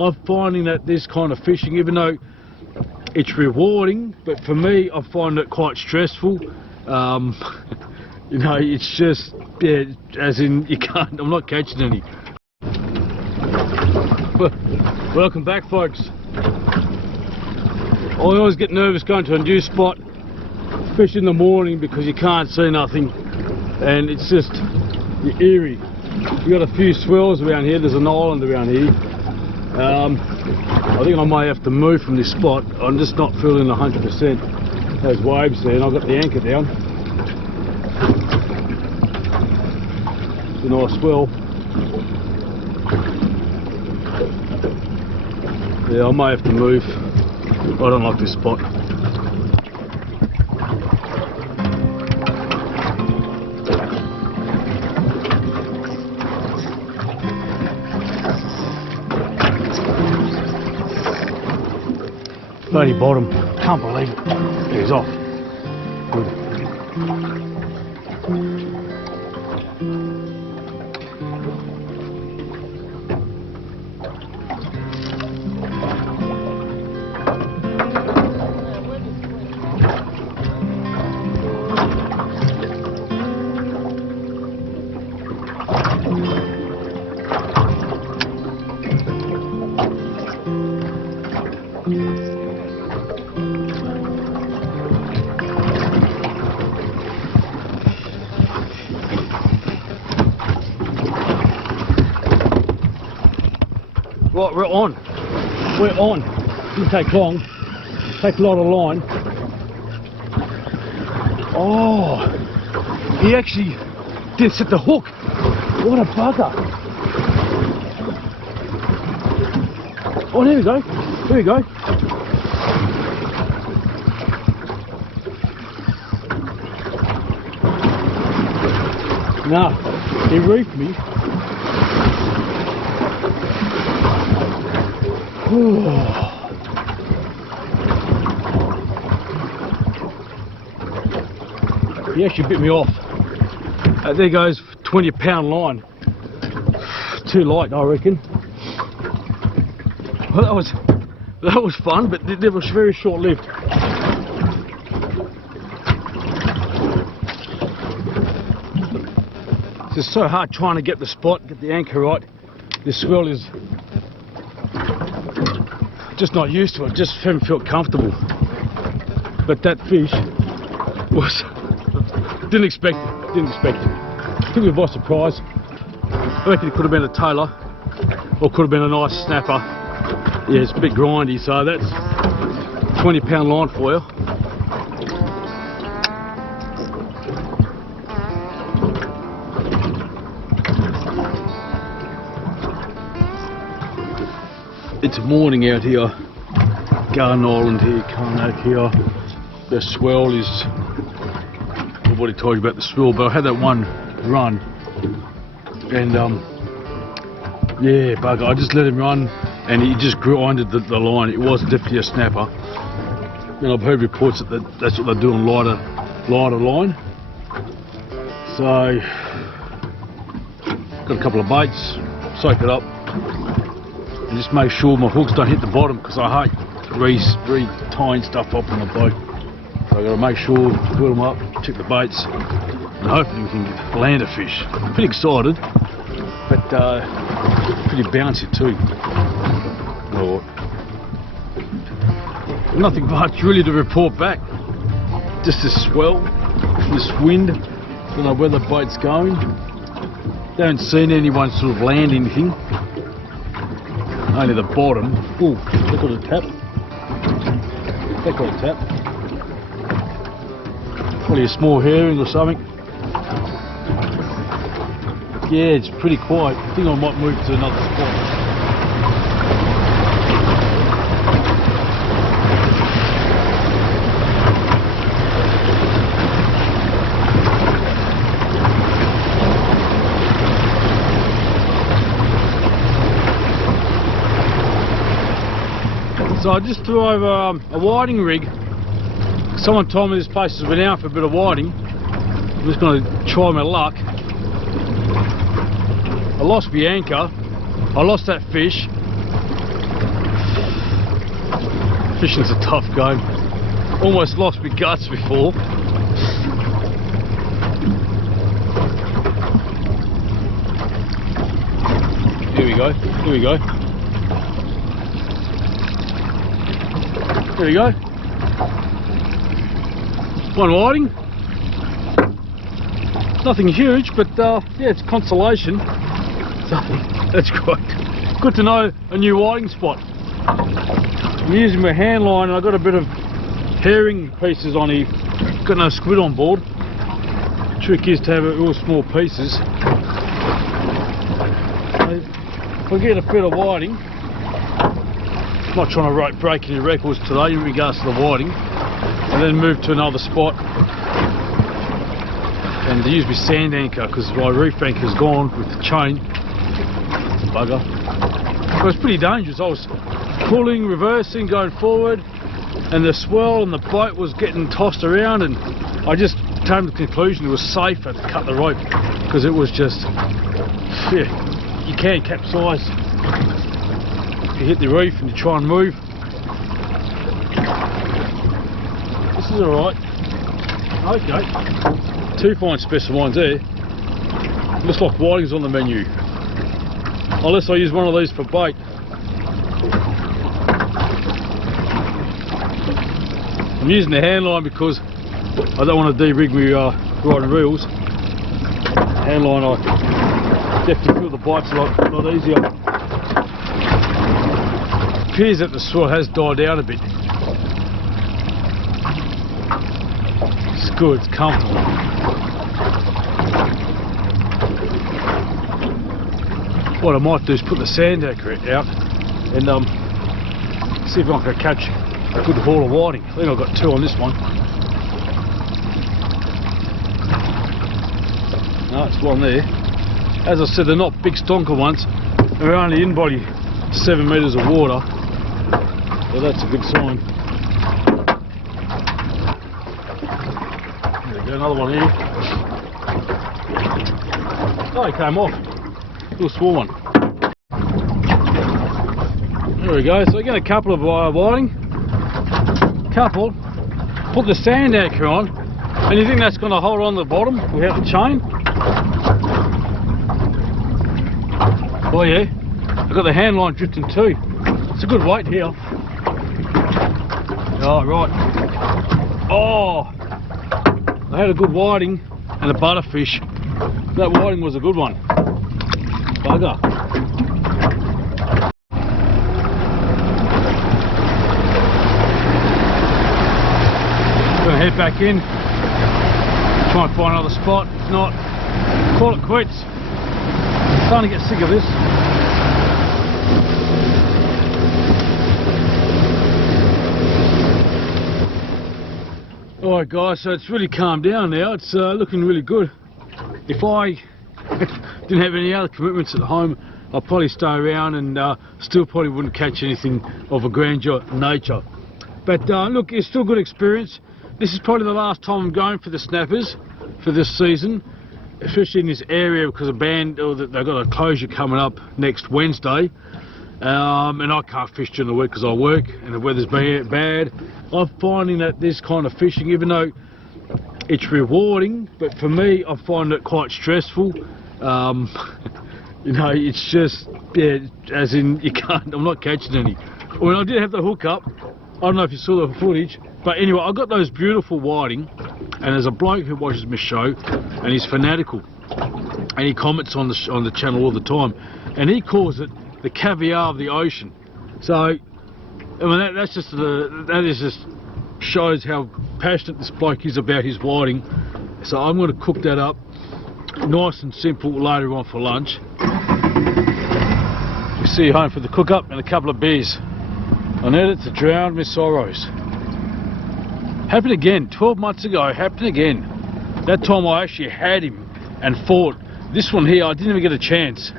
I'm finding that this kind of fishing, even though it's rewarding, but for me I find it quite stressful. You know, it's just, yeah, as in you can't, I'm not catching any. Welcome back, folks. I always get nervous going to a new spot, fish in the morning, because you can't see nothing and it's just, you're eerie. We got a few swells around here, there's an island around here. I think I may have to move from this spot. I'm just not feeling 100% those waves there, and I've got the anchor down. It's a nice swell. Yeah, I may have to move. I don't like this spot. Bloody bottom, can't believe it. He's off. Good. Right, we're on. We're on. Didn't take long. Take a lot of line. Oh, he actually didn't set the hook. What a bugger. Oh, there we go. There we go. Nah, he reefed me. He actually bit me off. There goes 20-pound line. Too light, I reckon. Well, that was fun, but it was very short-lived. It's just so hard trying to get the spot, get the anchor right. This swell is just not used to it, just haven't felt comfortable. But that fish was, didn't expect it. Took me by surprise. I reckon it could have been a tailor, or could have been a nice snapper. Yeah, it's a bit grindy, so that's 20-pound line for you. It's morning out here, Garden Island here, Carnac here. The swell is, I've already told you about the swell, but I had that one run and yeah, bugger, I just let him run and he just grinded the line. It was definitely a snapper, and I've heard reports that that's what they do on lighter line. So got a couple of baits, soak it up and just make sure my hooks don't hit the bottom, because I hate re-tying stuff up on the boat. So I've got to make sure, fill them up, check the baits, and hopefully we can land a fish. I'm pretty excited, but pretty bouncy too. Oh. Nothing much really to report back. Just this swell, this wind. Don't know where the boat's going. Haven't seen anyone sort of land anything. Only the bottom. Ooh, look at the tap. That got a tap. Probably a small herring or something. Yeah, it's pretty quiet. I think I might move to another spot. So I just threw over a whiting rig. Someone told me this place has been out for a bit of whiting. I'm just going to try my luck. I lost my anchor. I lost that fish. Fishing's a tough game. Almost lost my guts before. Here we go, here we go. There we go. One whiting. Nothing huge, but yeah, it's consolation. So that's great. Good to know a new whiting spot. I'm using my hand line and I've got a bit of herring pieces on here. Got no squid on board. Trick is to have it real small pieces. We'll get a bit of whiting. I'm not trying to break any records today in regards to the whiting. And then move to another spot. And to use my sand anchor because my reef anchor's gone with the chain. Bugger. It was pretty dangerous. I was pulling, reversing, going forward, and the swell and the boat was getting tossed around, and I just came to the conclusion it was safer to cut the rope because it was just, yeah, you can capsize. You hit the reef and you try and move. This is alright. Okay. 2 fine specimens there. Looks like whiting's on the menu. Unless I use one of these for bait. I'm using the hand line because I don't want to de-rig my rod and reels. Hand line, I definitely feel the bites a lot easier. It appears that the swell has died down a bit. It's good, it's comfortable. What I might do is put the sand anchor out and see if I can catch a good haul of whiting. I think I've got 2 on this one. No, it's one there. As I said, they're not big stonker ones. They're only in body 7 metres of water. So that's a good sign. There we go, another one here. Oh, he came off. Little small one. There we go. So again, a couple of whiting. Couple. Put the sand anchor on, and you think that's going to hold on the bottom without the chain? Oh yeah. I've got the hand line drifting too. It's a good weight here. Oh right. Oh, I had a good whiting and a butterfish. That whiting was a good one. Bugger. Gonna head back in, try and find another spot. If not, call it quits. I'm starting to get sick of this. Alright guys, so it's really calmed down now. It's looking really good. If I didn't have any other commitments at home, I'd probably stay around and still probably wouldn't catch anything of a grandeur nature. But look, it's still a good experience. This is probably the last time I'm going for the snappers for this season, especially in this area because they've got a closure coming up next Wednesday. And I can't fish during the week because I work and the weather's bad. I'm finding that this kind of fishing, even though it's rewarding, but for me I find it quite stressful. You know, it's just, yeah, as in you can't, I'm not catching any. When I did have the hook up, I don't know if you saw the footage, but anyway, I got those beautiful whiting, and there's a bloke who watches my show and he's fanatical and he comments on the channel all the time, and he calls it the caviar of the ocean. So I mean, that just shows how passionate this bloke is about his whiting. So I'm going to cook that up nice and simple later on for lunch. We'll see you home for the cook up and a couple of beers. I needed to drown my sorrows. Happened again, 12 months ago, happened again. That time I actually had him and fought. This one here, I didn't even get a chance.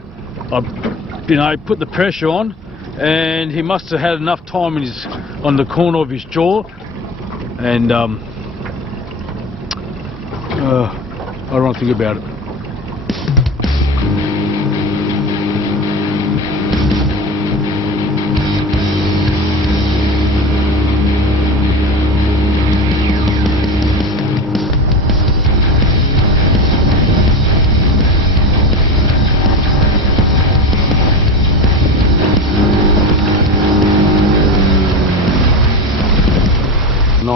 I put the pressure on, and he must have had enough time on the corner of his jaw, and I don't want to think about it.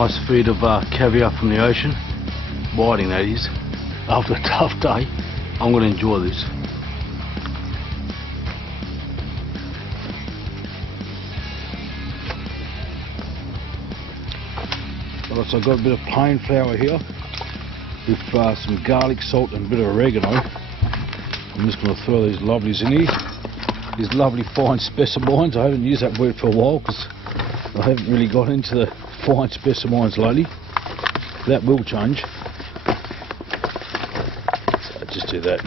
nice feed of caviar from the ocean, whiting that is. After a tough day, I'm going to enjoy this. I've also got a bit of plain flour here with some garlic, salt and a bit of oregano. I'm just going to throw these lovelies in here. These lovely fine specimens. I haven't used that word for a while because I haven't really got into the fine specimens lately. That will change. So just do that.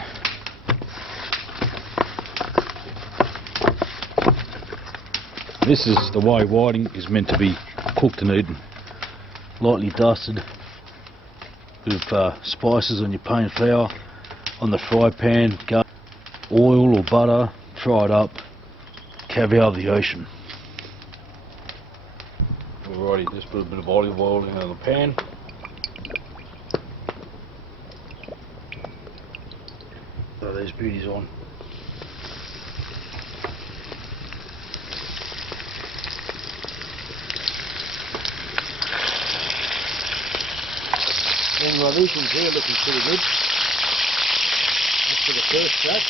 This is the way whiting is meant to be cooked and eaten. Lightly dusted with spices on your plain flour, on the fry pan, oil or butter, fry it up, caviar of the ocean. Alrighty, just put a bit of olive oil in the pan. Throw these beauties on. Anyway, these ones here looking pretty good. That's for the first batch.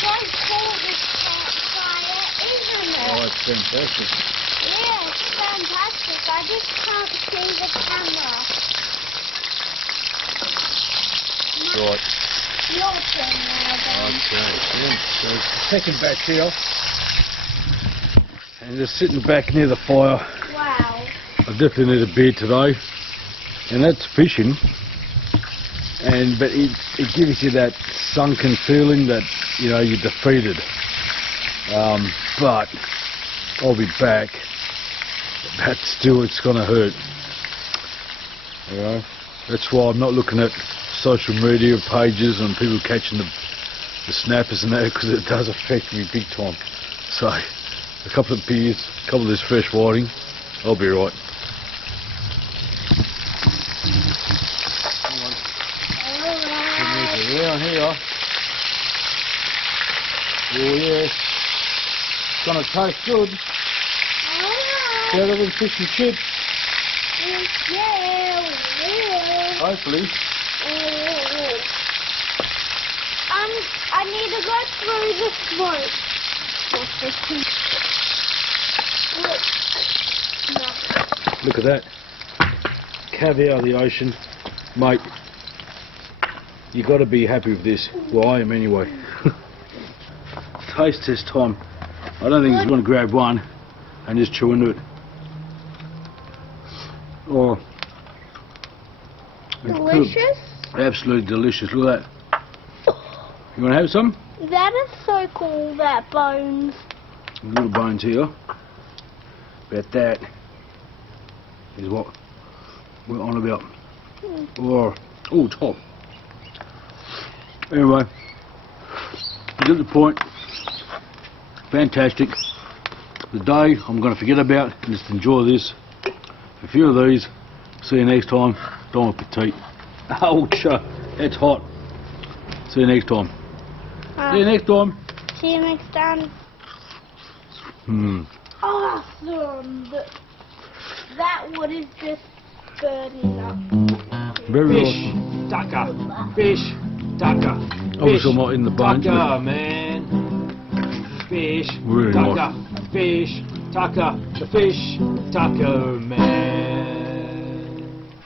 Quite cool this fire, isn't it? Oh, it's fantastic. Yeah, it's fantastic. I just can't see the camera. Right. Your turn now, then. Okay, so the second batch here. And just sitting back near the fire. Wow. I definitely need a beer today. And that's fishing. But it gives you that sunken feeling that, you know, you're defeated. But I'll be back. But still it's gonna hurt. You know? That's why I'm not looking at social media pages and people catching the snappers and that, because it does affect me big time. So a couple of beers, a couple of this fresh whiting, I'll be right. Around here. Oh yeah, it's gonna taste good. Better than fish and chips. Yeah. Hopefully. I need to go through the smoke. Look at that. Caviar of the ocean. Mate, you got to be happy with this. Well, I am anyway. Taste test time. I don't think he's going to grab one and just chew into it. Oh, Delicious? Absolutely delicious. Look at that. You want to have some? That is so cool, that bones. Little bones here. About that is what we're on about. Oh, top. Anyway, you get the point. Fantastic. The day I'm going to forget about and just enjoy this. A few of these. See you next time. Don't petite. Ouch, that's hot. See you next time. See you next time. See you next time. Awesome. That wood is just burning up. Very Fish, awesome. tucker, fish, tucker. Obviously I'm not in the bones. Tucker, man. Fish, Really tucker, fish, tucker, the fish, tucker, man.